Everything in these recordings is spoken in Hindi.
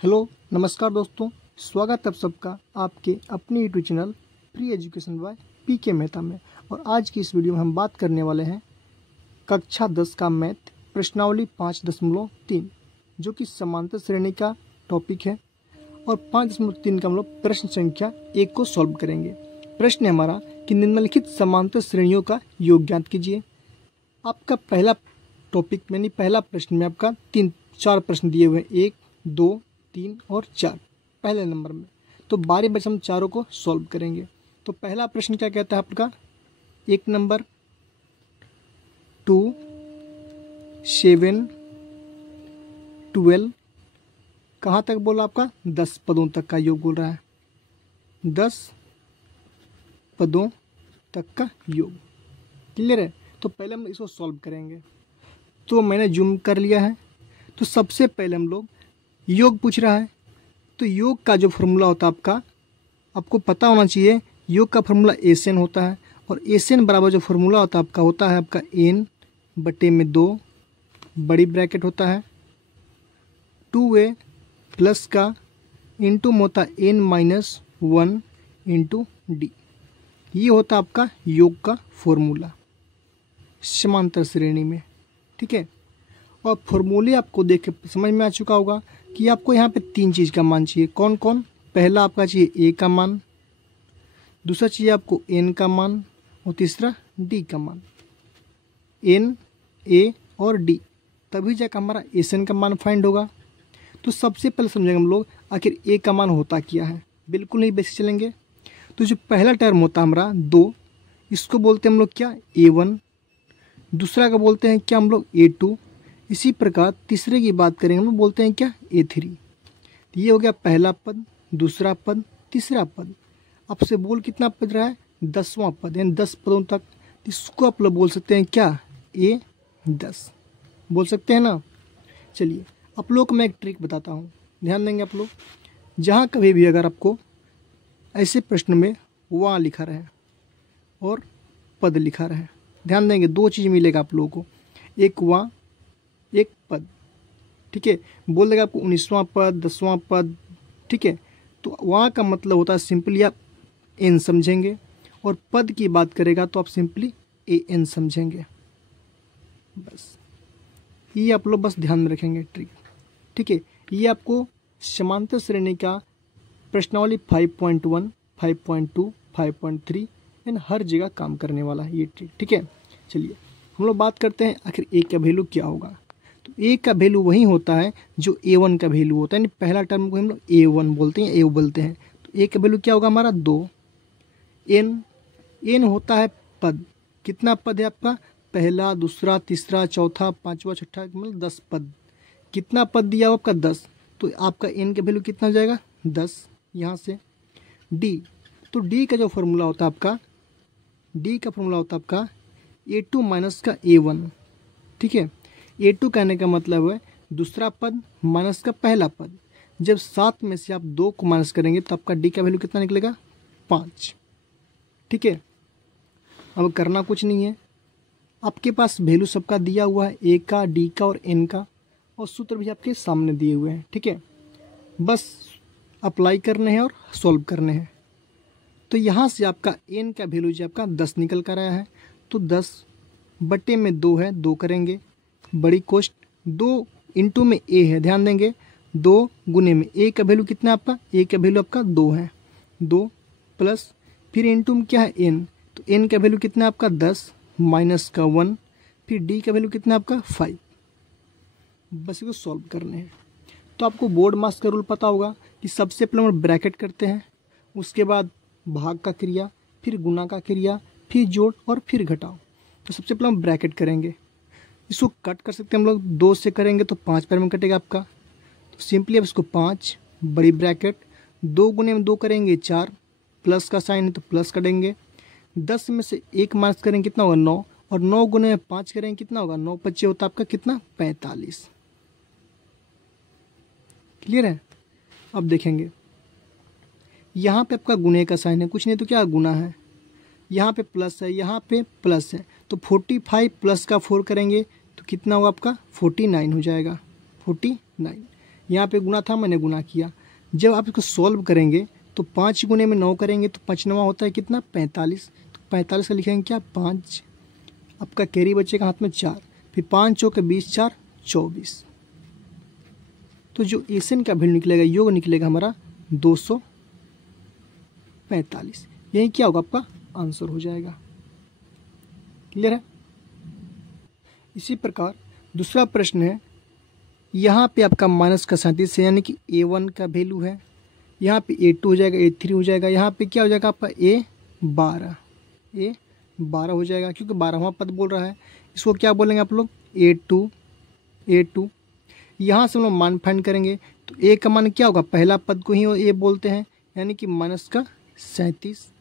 हेलो नमस्कार दोस्तों, स्वागत है आप सबका आपके अपने YouTube channel free education by PK Mehta में। और आज की इस वीडियो में हम बात करने वाले हैं कक्षा 10 का मैथ प्रश्नावली 5.3 जो कि समांतर श्रेणी का टॉपिक है। और 5.3 का हम लोग प्रश्न संख्या 1 को सॉल्व करेंगे। प्रश्न है हमारा कि निम्नलिखित समांतर श्रेणियों का योग ज्ञात कीजिए। आपका पहला टॉपिक यानी पहला प्रश्न में आपका 4 प्रश्न दिए हुए हैं, 1, 2, 3 और 4 पहले नंबर में। तो बारी बारी हम चारों को सॉल्व करेंगे। तो पहला प्रश्न क्या कहता है आपका, 1 नंबर 2, 7, 12 कहाँ तक बोला आपका 10 पदों तक का योग बोल रहा है। 10 पदों तक का योग क्लियर है। तो पहले हम इसको सॉल्व करेंगे। तो मैंने जूम कर लिया है। तो सबसे पहले हम लोग योग पूछ रहा है। तो योग का जो फॉर्मूला होता है आपको पता होना चाहिए। योग का फॉर्मूला एसएन होता है और एसएन बराबर जो फॉर्मूला होता है आपका एन बटे में 2 बड़ी ब्रैकेट होता है 2a प्लस का इंटू में होता है n माइनस 1 इंटू डी। ये होता है आपका योग का फॉर्मूला समांतर श्रेणी में। ठीक है। और फॉर्मूले आपको देख के समझ में आ चुका होगा कि आपको यहाँ पे 3 चीज़ का मान चाहिए। कौन कौन? पहला आपका चाहिए a का मान, दूसरा चाहिए आपको n का मान और तीसरा d का मान। n, a और d तभी जाकर हमारा एसएन का मान फाइंड होगा। तो सबसे पहले समझेंगे हम लोग आखिर a का मान होता क्या है। बिल्कुल नहीं बेसिक चलेंगे। तो जो पहला टर्म होता है हमारा 2, इसको बोलते हैं हम लोग क्या a1, दूसरा का बोलते हैं क्या हम लोग a2। इसी प्रकार तीसरे की बात करेंगे हम लोग बोलते हैं क्या a3। ये हो गया पहला पद, दूसरा पद, तीसरा पद। आपसे बोल कितना पद रहा है 10वां पद यानी 10 पदों तक। इसको आप लोग बोल सकते हैं क्या a10 बोल सकते हैं ना। चलिए आप लोग को मैं एक ट्रिक बताता हूँ, ध्यान देंगे आप लोग। जहाँ कभी भी अगर आपको ऐसे प्रश्न में वहाँ लिखा रहे और पद लिखा रहे, ध्यान देंगे 2 चीज़ मिलेगा आप लोगों को, एक वहाँ एक पद। ठीक है। बोल देगा आपको 19वां पद, 10वां पद। ठीक है। तो वहाँ का मतलब होता है सिंपली आप एन समझेंगे और पद की बात करेगा तो आप सिंपली ए एन समझेंगे। बस ये आप लोग बस ध्यान में रखेंगे ट्रिक। ठीक है। ये आपको समांतर श्रेणी का प्रश्नावली 5.1, 5.2, 5.3 इन हर जगह काम करने वाला है ये ट्रिक। ठीक है। चलिए हम लोग बात करते हैं आखिर ए का वैल्यू क्या होगा। तो ए का वैल्यू वही होता है जो a1 का वैल्यू होता है। यानी पहला टर्म को हम लोग a1 बोलते हैं, a बोलते हैं। तो ए का वैल्यू क्या होगा हमारा 2। n होता है पद। कितना पद है आपका? पहला, दूसरा, तीसरा, चौथा, 5वां, 6ठा, मतलब 10 पद। कितना पद दिया हो आपका 10। तो आपका n का वैल्यू कितना हो जाएगा 10। यहाँ से d, तो d का जो फॉर्मूला होता है आपका a2 माइनस का a1। ठीक है। a2 कहने का मतलब है दूसरा पद माइनस का पहला पद। जब 7 में से आप 2 को माइनस करेंगे तो आपका d का वैल्यू कितना निकलेगा 5। ठीक है। अब करना कुछ नहीं है, आपके पास वैल्यू सबका दिया हुआ है, a का, d का और n का, और सूत्र भी आपके सामने दिए हुए हैं। ठीक है। बस अप्लाई करने हैं और सॉल्व करने हैं। तो यहाँ से आपका n का वैल्यू जो आपका 10 निकल कर आया है। तो 10 बटे में 2 है, 2 करेंगे बड़ी कोष्ट, 2 इंटू में a है, ध्यान देंगे 2 गुने में a का वैल्यू कितना है आपका, a का वैल्यू आपका 2 है, 2 प्लस फिर इंटू में क्या है n। तो n का वैल्यू कितना है आपका 10 माइनस का 1, फिर d का वैल्यू कितना है आपका 5। बस इसको सॉल्व करने हैं। तो आपको बोर्ड मास का रूल पता होगा कि सबसे पहले हम ब्रैकेट करते हैं, उसके बाद भाग का क्रिया, फिर गुना का क्रिया, फिर जोड़ और फिर घटाओ। तो सबसे पहले हम ब्रैकेट करेंगे। इसको कट कर सकते हैं हम लोग, 2 से करेंगे तो 5 पैर में कटेगा आपका। तो सिंपली अब इसको 5 बड़ी ब्रैकेट, 2 गुने में 2 करेंगे 4, प्लस का साइन है तो प्लस करेंगे। 10 में से 1 माइनस करेंगे कितना होगा 9, और 9 गुने में 5 करेंगे कितना होगा 9 25 होता है आपका कितना 45। क्लियर है। अब देखेंगे यहाँ पे आपका गुने का साइन है, कुछ नहीं तो क्या गुना है, यहाँ पे प्लस है, यहाँ पे प्लस है। तो 45 प्लस का 4 करेंगे तो कितना होगा आपका 49 हो जाएगा 49। यहाँ पे गुना था, मैंने गुना किया। जब आप इसको सॉल्व करेंगे तो 5 गुने में 9 करेंगे तो 5 9 होता है कितना 45। तो 45 का लिखेंगे क्या 5, आपका कैरी बचेगा हाथ में 4, फिर 5 चौके 20 4 24। तो जो एसएन का वैल्यू निकलेगा, योग निकलेगा हमारा 245। यही क्या होगा आपका आंसर हो जाएगा। क्लियर है। इसी प्रकार दूसरा प्रश्न है, यहाँ पे आपका माइनस का 37 है, यानी कि A1 का वैल्यू है। यहाँ पे A2 हो जाएगा, A3 हो जाएगा, यहाँ पे क्या हो जाएगा आपका A12 हो जाएगा, क्योंकि 12वां पद बोल रहा है। इसको क्या बोलेंगे आप लोग A2। यहाँ से हम लोग मान फाइंड करेंगे तो A का मान क्या होगा, पहला पद को ही A बोलते हैं, यानी कि माइनस का 37।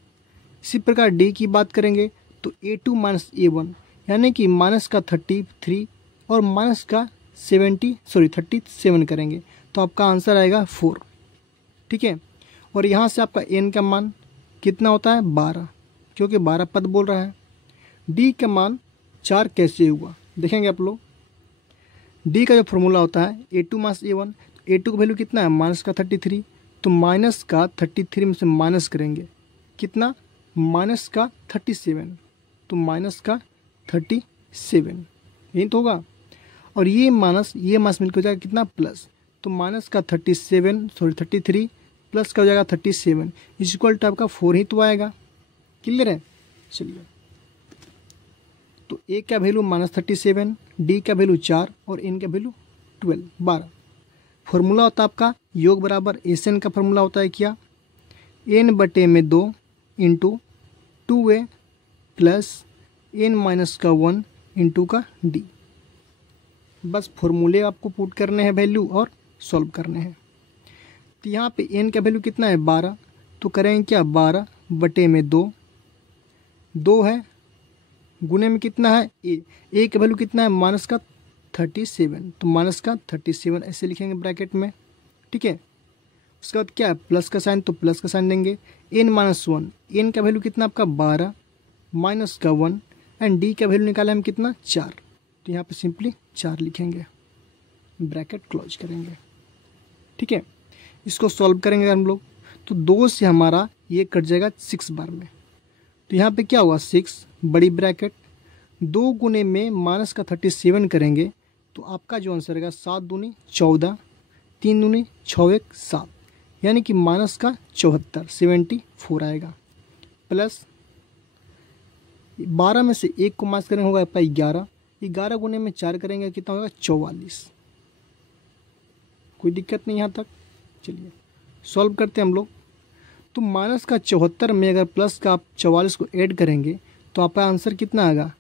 इसी प्रकार D की बात करेंगे तो A2 माइनस A1, यानी कि माइनस का 33 और माइनस का 37 करेंगे तो आपका आंसर आएगा 4। ठीक है। और यहाँ से आपका n का मान कितना होता है 12, क्योंकि 12 पद बोल रहा है। d का मान 4 कैसे हुआ देखेंगे आप लोग। d का जो फॉर्मूला होता है A2 माइनस A1, A2 का वैल्यू कितना है माइनस का 33, तो माइनस का 33 में से माइनस करेंगे कितना माइनस का 37, तो माइनस का 37 यही तो होगा। और ये माइनस मिलकर हो जाएगा कितना प्लस, तो माइनस का 33 प्लस का हो जाएगा 37 इक्वल टू आपका 4 ही तो आएगा। क्लियर है। चलिए, तो ए का वैल्यू माइनस 37, डी का वैल्यू 4 और एन का वैल्यू 12। फॉर्मूला होता है आपका योग बराबर एस एन का फॉर्मूला होता है क्या, n बटे में 2 into 2a plus n minus का 1 इंटू का d। बस फॉर्मूले आपको पुट करने हैं वैल्यू और सॉल्व करने हैं। तो यहाँ पे n का वैल्यू कितना है 12, तो करेंगे क्या 12 बटे में 2 है, गुने में कितना है a का वैल्यू कितना है माइनस का 37, तो माइनस का 37 ऐसे लिखेंगे ब्रैकेट में। ठीक है। उसके बाद क्या है प्लस का साइन, तो प्लस का साइन देंगे। n माइनस 1, n का वैल्यू कितना आपका 12 माइनस का 1 एंड d का वैल्यू निकाला हम कितना 4, तो यहाँ पे सिंपली 4 लिखेंगे, ब्रैकेट क्लोज करेंगे। ठीक है। इसको सॉल्व करेंगे हम लोग तो 2 से हमारा ये कट जाएगा 6 बार में, तो यहाँ पे क्या हुआ 6 बड़ी ब्रैकेट 2 गुने में माइनस का 37 करेंगे तो आपका जो आंसर रहेगा 7 दूनी 14, 3 दूनी 6 1 7, यानी कि माइनस का 74 आएगा। प्लस 12 में से 1 को माइनस करेंगे होगा आपका 11 गुने में 4 करेंगे कितना होगा 44। कोई दिक्कत नहीं यहाँ तक। चलिए सॉल्व करते हैं हम लोग। तो माइनस का 74 में अगर प्लस का आप 44 को ऐड करेंगे तो आपका आंसर कितना आएगा,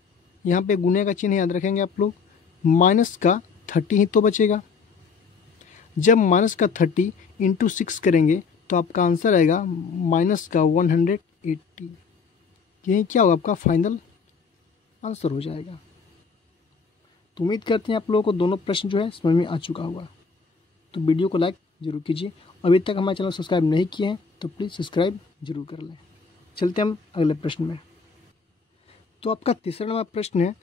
यहाँ पे गुने का चिन्ह याद रखेंगे आप लोग, माइनस का 30 ही तो बचेगा। जब माइनस का 30 इंटू 6 करेंगे तो आपका आंसर आएगा माइनस का 180। यही क्या होगा आपका फाइनल आंसर हो जाएगा। तो उम्मीद करते हैं आप लोगों को दोनों प्रश्न जो है समझ में आ चुका होगा। तो वीडियो को लाइक जरूर कीजिए, अभी तक हमारे चैनल सब्सक्राइब नहीं किए हैं तो प्लीज़ सब्सक्राइब जरूर कर लें। चलते हैं हम अगले प्रश्न में। तो आपका तीसरा नंबर प्रश्न है,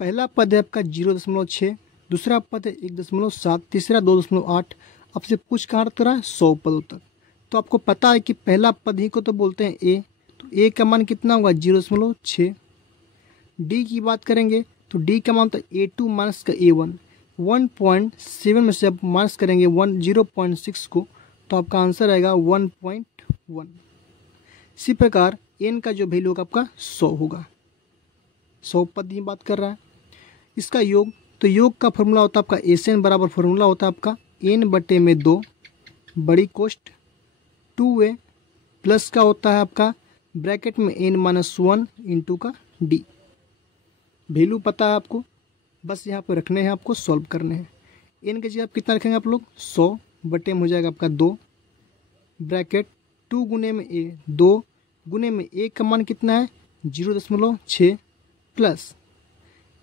पहला पद है आपका 0.6, दूसरा पद है 1.7, तीसरा 2.8। आपसे पूछ कहाँ तक रहा है 100 पदों तक। तो आपको पता है कि पहला पद ही को तो बोलते हैं ए, तो ए का मान कितना होगा 0.6। डी की बात करेंगे तो डी का मान तो A2 माइनस का A1, 1.7 में से आप माइनस करेंगे 0.6 को तो आपका आंसर आएगा 1.1। इसी प्रकार n का जो वैल्यू होगा आपका 100 होगा, 100 पद ही बात कर रहा है। इसका योग, तो योग का फॉर्मूला होता है आपका एस एन बराबर फॉर्मूला होता है आपका n बटे में 2 बड़ी कोष्ट 2a प्लस का होता है आपका ब्रैकेट में n माइनस 1 इंटू का d। वैल्यू पता है आपको, बस यहाँ पर रखने हैं, आपको सॉल्व करने हैं। n के जगह आप कितना रखेंगे आप लोग 100 बटे में हो जाएगा आपका 2 ब्रैकेट 2 गुने में a, 2 गुने में a का मान कितना है 0.6 प्लस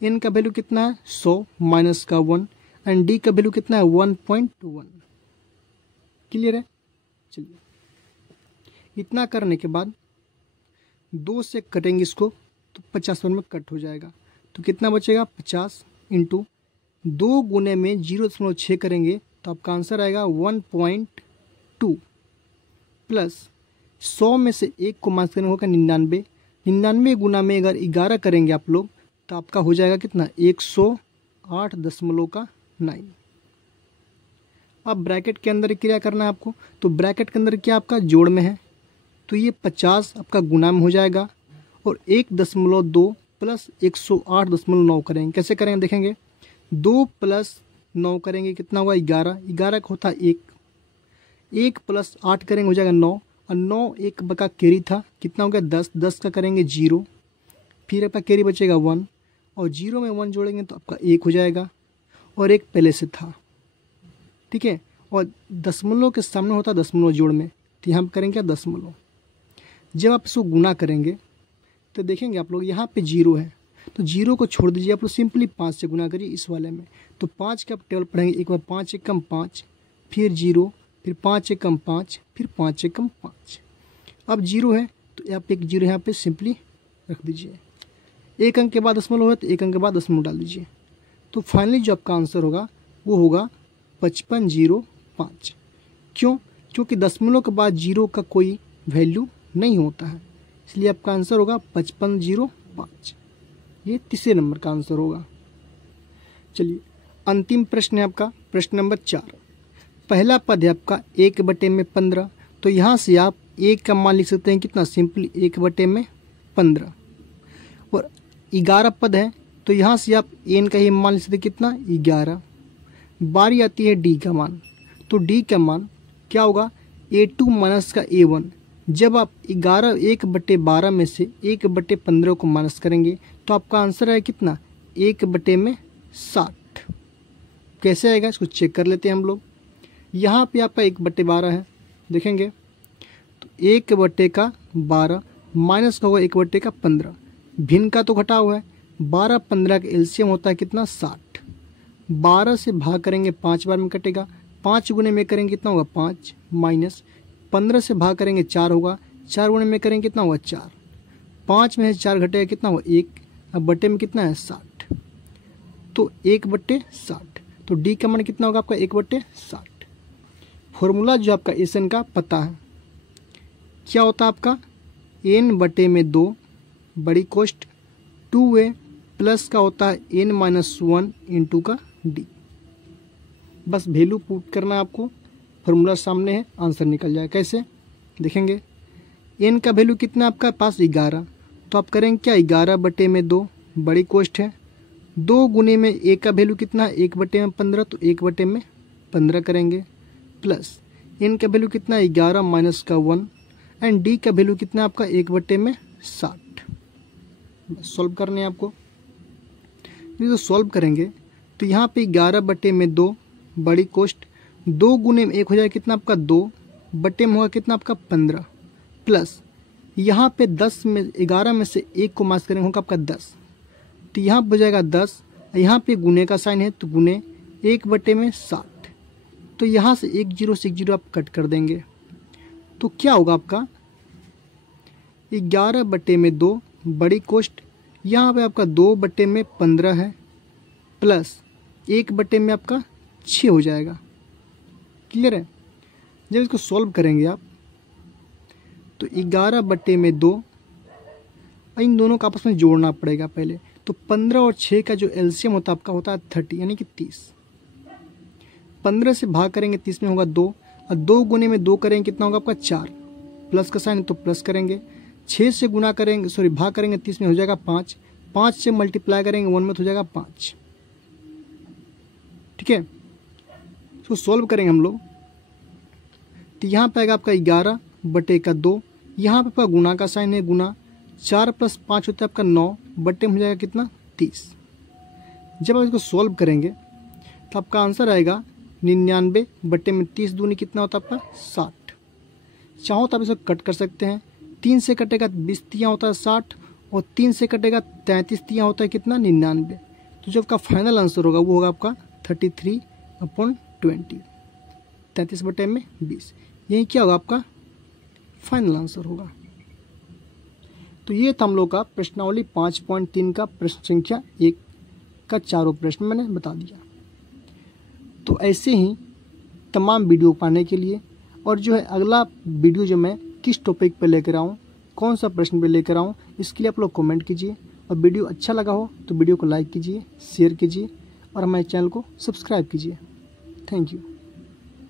n का वैल्यू कितना है 100 माइनस का 1 एंड d का वैल्यू कितना है 1.1। क्लियर है। चलिए इतना करने के बाद 2 से कटेंगे इसको तो 50 में कट हो जाएगा, तो कितना बचेगा 50 इंटू 2 गुने में 0.6 करेंगे तो आपका आंसर आएगा 1.2 प्लस 100 में से 1 को माइनस करेंगे होगा 99। 99 गुना में अगर 11 करेंगे आप लोग तो आपका हो जाएगा कितना 108.9। अब ब्रैकेट के अंदर क्रिया करना है आपको, तो ब्रैकेट के अंदर क्या आपका जोड़ में है, तो ये 50 आपका गुना में हो जाएगा और 1.2 प्लस 108.9 करेंगे। कैसे करेंगे देखेंगे, 2 प्लस 9 करेंगे कितना होगा 11, 11 का होता है 1 प्लस 8 करेंगे हो जाएगा 9 और 9 एक बका कैरी था कितना हो गया 10, 10 का करेंगे 0, फिर आपका कैरी बचेगा 1 और 0 में 1 जोड़ेंगे तो आपका 1 हो जाएगा और 1 पहले से था, ठीक है। और दशमलव के सामने होता है दशमलव जोड़ में, तो यहाँ पर करेंगे क्या दशमलव। जब आप इसको गुना करेंगे तो देखेंगे आप लोग यहाँ पे 0 है, तो 0 को छोड़ दीजिए, आप लोग सिंपली 5 से गुना करिए इस वाले में। तो 5 का आप टेबल पढ़ेंगे, एक बार 5 एकम 5, फिर 0, फिर 5 एकम 5, फिर 5 एकम 5। अब 0 है तो आप एक 0 यहाँ पे सिंपली रख दीजिए। एक अंक के बाद दशमलव है तो एक अंक के बाद दशमलव डाल दीजिए। तो फाइनली जो आपका आंसर होगा वो होगा 5505। क्यों? क्योंकि दशमलव के बाद 0 का कोई वैल्यू नहीं होता है, इसलिए आपका आंसर होगा 5505। ये तीसरे नंबर का आंसर होगा। चलिए अंतिम प्रश्न है आपका, प्रश्न नंबर 4। पहला पद है आपका 1/15, तो यहाँ से आप 1 का मान लिख सकते हैं कितना, सिंपली 1/15। और 11 पद है तो यहाँ से आप n का ही मान लिख सकते हैं कितना 11। बारी आती है d का मान, तो d का मान क्या होगा a2 माइनस का a1। जब आप 1/12 में से 1/15 को माइनस करेंगे तो आपका आंसर है कितना 1/60। कैसे आएगा इसको चेक कर लेते हैं हम लोग। यहाँ पे आपका 1/12 है, देखेंगे तो 1/12 माइनस का होगा 1/15, भिन्न का तो घटा हुआ है। 12 15 का एलसीएम होता है कितना 60। 12 से भाग करेंगे 5 बार में कटेगा, 5 गुने में करेंगे कितना होगा 5, माइनस 15 से भाग करेंगे 4 होगा, 4 गुने में करेंगे कितना होगा 4, 5 में से 4 घटेगा कितना होगा 1, अब बटे में कितना है 60, तो 1/60। तो डी का मान कितना होगा आपका 1/60। फॉर्मूला जो आपका एन का पता है क्या होता है आपका n/2 बड़ी कोष्ट 2a प्लस का होता है n-1 इंटू का d। बस वैल्यू पुट करना है आपको, फॉर्मूला सामने है, आंसर निकल जाए। कैसे देखेंगे, n का वैल्यू कितना आपका पास 11, तो आप करेंगे क्या 11/2 बड़ी कोष्ट है, 2 गुने में a का वैल्यू कितना है 1/15, तो 1/15 करेंगे, प्लस n का वैल्यू कितना है 11 माइनस का 1 एंड d का वैल्यू कितना आपका 1/60। सॉल्व करने हैं आपको। तो सॉल्व करेंगे तो यहाँ पे 11/2 बड़ी कोष्ट 2 गुने में 1 हो जाएगा कितना आपका 2, बटे में होगा कितना आपका 15, प्लस यहाँ पे 10 में 11 में से 1 को माइनस करेंगे होगा आपका 10, तो यहाँ हो जाएगा 10, यहाँ पे गुने का साइन है तो गुने 1/60, तो यहाँ से 1 0 से 1 0 आप कट कर देंगे, तो क्या होगा आपका 11/2 बड़ी कोष्ट, यहाँ पे आपका 2/15 है, प्लस 1 में आपका 6 हो जाएगा। क्लियर है? जब इसको सॉल्व करेंगे आप तो 11/2 इन दोनों को आपस में जोड़ना पड़ेगा पहले, तो 15 और 6 का जो एलसीएम होता है आपका होता है 30 यानी कि 30। 15 से भाग करेंगे 30 में होगा 2 और 2 गुने में 2 करेंगे कितना होगा आपका 4, प्लस का साइन तो प्लस करेंगे, 6 से गुना करेंगे भाग करेंगे 30 में हो जाएगा 5, 5 से मल्टीप्लाई करेंगे 1 में तो हो जाएगा 5। ठीक है, तो सॉल्व करेंगे हम लोग तो यहाँ पे आएगा आपका 11/2, यहाँ पे आपका गुना का साइन है गुना, 4 + 5 होता है आपका 9, बटे में हो जाएगा कितना 30। जब आप इसको सॉल्व करेंगे तो आपका आंसर आएगा 99 बटे में 30 दूनी कितना होता है आपका 60। चाहो तो आप इसको कट कर सकते हैं, 3 से कटेगा 20 तियाँ होता है 60 और 3 से कटेगा 33 तियाँ होता है कितना 99। तो जो आपका फाइनल आंसर होगा वो होगा आपका 33/20, 33/20। यही क्या होगा आपका फाइनल आंसर होगा। तो ये था हम लोग का प्रश्नावली 5.3 का प्रश्न संख्या 1 का चारों प्रश्न मैंने बता दिया। तो ऐसे ही तमाम वीडियो पाने के लिए, और जो है अगला वीडियो जो मैं किस टॉपिक पे लेकर आऊँ, कौन सा प्रश्न पे लेकर आऊँ, इसके लिए आप लोग कमेंट कीजिए। और वीडियो अच्छा लगा हो तो वीडियो को लाइक कीजिए, शेयर कीजिए और हमारे चैनल को सब्सक्राइब कीजिए। Thank you.